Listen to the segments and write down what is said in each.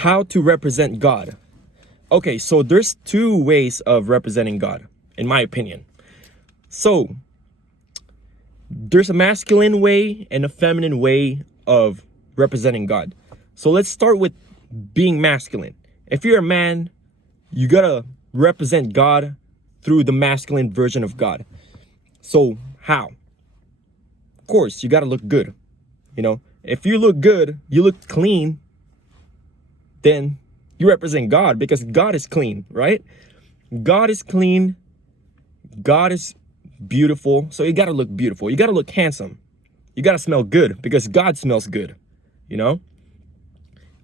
how to represent God. Okay, so there's two ways of representing God, in my opinion. So there's a masculine way and a feminine way of representing God. So let's start with being masculine. If you're a man, you gotta represent God through the masculine version of God. So how? Of course, you gotta look good. You know, if you look good, you look clean, then you represent God, because God is clean, right? God is clean. God is beautiful. So you gotta look beautiful. You gotta look handsome. You gotta smell good, because God smells good. You know,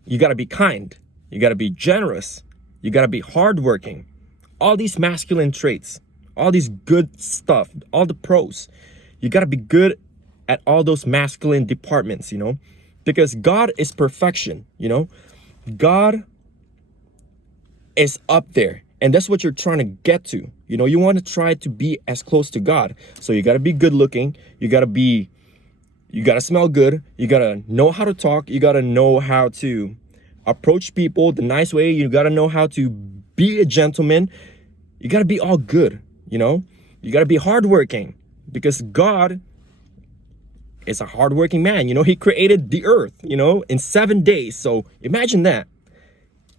you gotta be kind. You gotta be generous. You gotta be hardworking. All these masculine traits, all these good stuff, all the pros. You gotta be good at all those masculine departments, you know, because God is perfection, you know. God is up there, and that's what you're trying to get to. You know, you want to try to be as close to God. So you got to be good looking. You got to smell good. You got to know how to talk. You got to know how to approach people the nice way. You got to know how to be a gentleman. You got to be all good, you know. You got to be hardworking, because God is a hardworking man. You know, he created the earth, you know, in 7 days. So imagine that.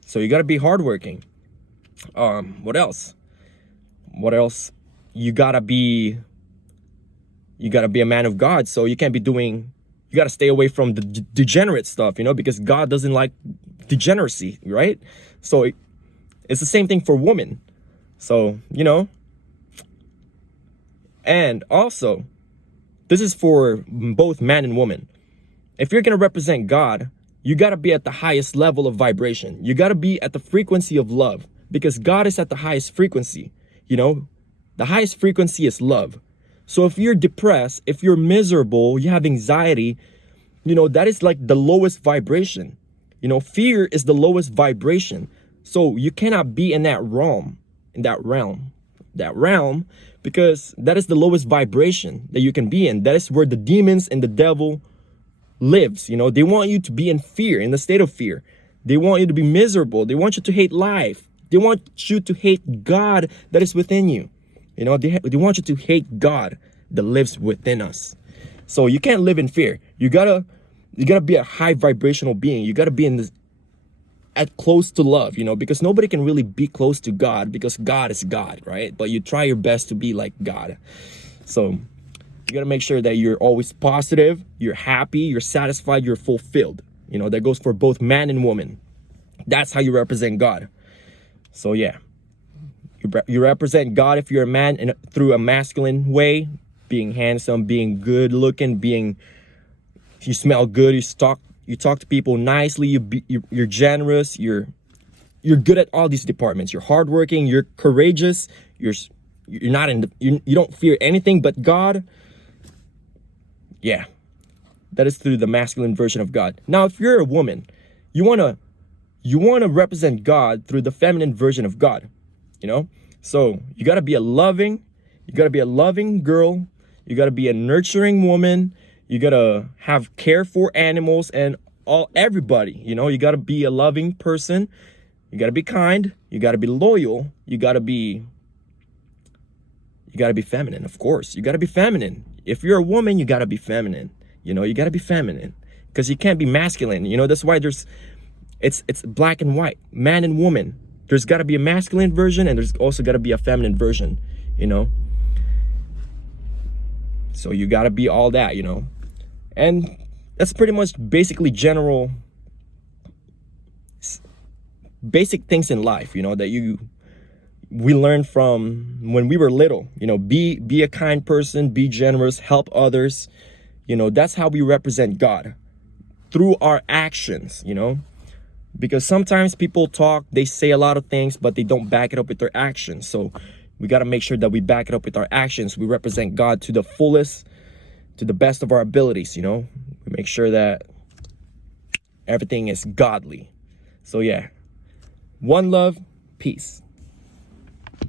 So you got to be hardworking. What else? You got to be a man of God. So you can't be doing, you got to stay away from the degenerate stuff, you know, because God doesn't like degeneracy, right? So it's the same thing for women. So, you know, and also, this is for both man and woman. If you're going to represent God, you got to be at the highest level of vibration. You got to be at the frequency of love, because God is at the highest frequency. You know, the highest frequency is love. So if you're depressed, if you're miserable, you have anxiety, you know, that is like the lowest vibration. You know, fear is the lowest vibration. So you cannot be in that realm, because that is the lowest vibration that you can be in. That is where the demons and the devil lives. You know, they want you to be in fear, in the state of fear. They want you to be miserable. They want you to hate life. They want you to hate God that is within you. You know, they want you to hate God that lives within us. So you can't live in fear. You gotta be a high vibrational being. You gotta be in this, at close to love, you know, because nobody can really be close to God, because God is God, right? But you try your best to be like God. So you got to make sure that you're always positive, you're happy, you're satisfied, you're fulfilled. You know, that goes for both man and woman. That's how you represent God. So yeah, you represent God if you're a man, and through a masculine way, being handsome, being good looking, you smell good, you talk to people nicely, you're generous, you're good at all these departments. You're hardworking, you're courageous, you don't fear anything but God. Yeah, that is through the masculine version of God. Now, if you're a woman, you want to represent God through the feminine version of God, you know? So you got to be a loving girl. You got to be a nurturing woman. You got to have care for animals and everybody, you know? You got to be a loving person. You got to be kind. You got to be loyal. You got to be feminine, of course. You got to be feminine. If you're a woman, you got to be feminine. You know, you got to be feminine, because you can't be masculine. You know, that's why it's black and white, man and woman. There's got to be a masculine version, and there's also got to be a feminine version, you know. So you got to be all that, you know. And that's pretty much basically basic things in life, you know, that we learned from when we were little. You know, be a kind person, be generous, help others. You know, that's how we represent God, through our actions, you know, because sometimes people talk, they say a lot of things, but they don't back it up with their actions. So we got to make sure that we back it up with our actions. We represent God to the fullest, to the best of our abilities, you know. We make sure that everything is godly. So yeah, one love, peace.